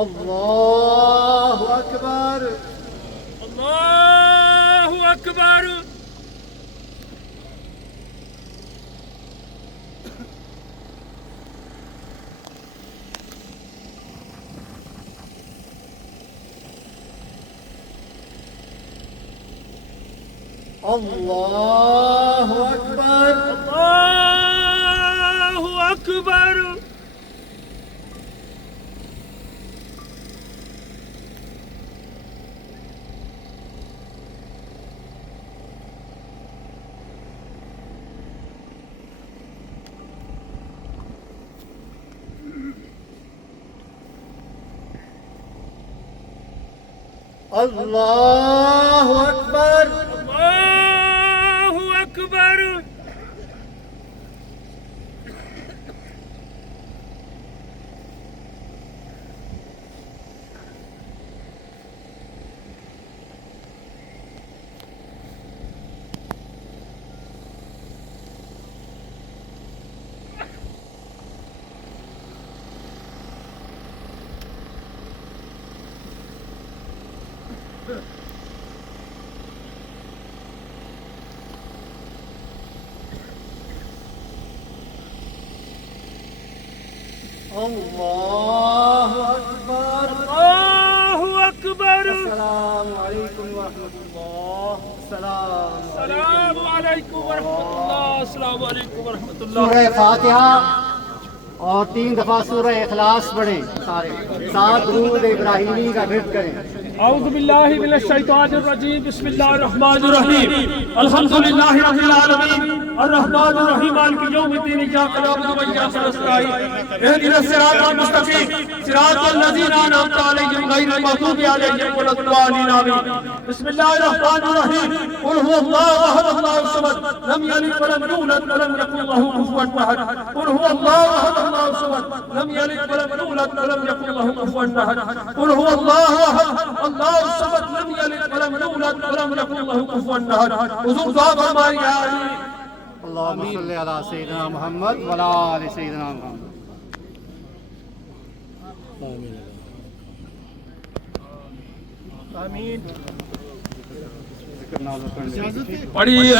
अल्लाहु अकबर। अल्लाहु अकबर। अल्लाहु अकबर। अल्लाहु अकबर। अल्लाहु अकबर। अल्लाहु अकबर। अल्लाहु अकबर। अल्लाहु अकबर। अस्सलामु अलैकुम वरहमतुल्लाह। अस्सलामु अलैकुम वरहमतुल्लाह। अस्सलामु अलैकुम वरहमतुल्लाह। सूरह फातिहा और 3 दफा सूरह इखलास पढ़ें। सारे साथ दुरूद इब्राहिमी का विर्द करें। औज़ु बिल्लाहि मिनश शैतानिर रजीम। बिस्मिल्लाहिर रहमानिर रहीम। अल्हम्दुलिल्लाहि रब्बिल आलमीन अर्रहमानिर रहीम मालिकि यौमिद्दीन इय्याका नअबुदु व इय्याका नस्तईन इहदिनस सिरातल मुस्तकीम सिरातल लज़ीना अनअमता अलैहिम गैरिल मग़दूबि अलैहिम वलद्दालिन आमीन। बिस्मिल्लाहिर रहमानिर रहीम। कुल हुवल्लाहु अहद अल्लाहुस समद लम यलिद व लम यूलद व लम यकुल लहू कुफुवन अहद। कुल हुवल्लाहु अहद अल्लाहुस समद लम यलिद व लम यूलद व लम यकुल लहू कुफुवन अहद। कुल हुवल्लाहु अहद अल्लाहुस समद लम यलिद व लम यूलद व लम यकुल लहू कुफुवन अहद। हुजूर दुआ फरमाइए आमीन। अल्लाहुम्मा सल्लि अला सय्यिदिना मुहम्मद व अला आलि सय्यिदिना मुहम्मद। पढ़िए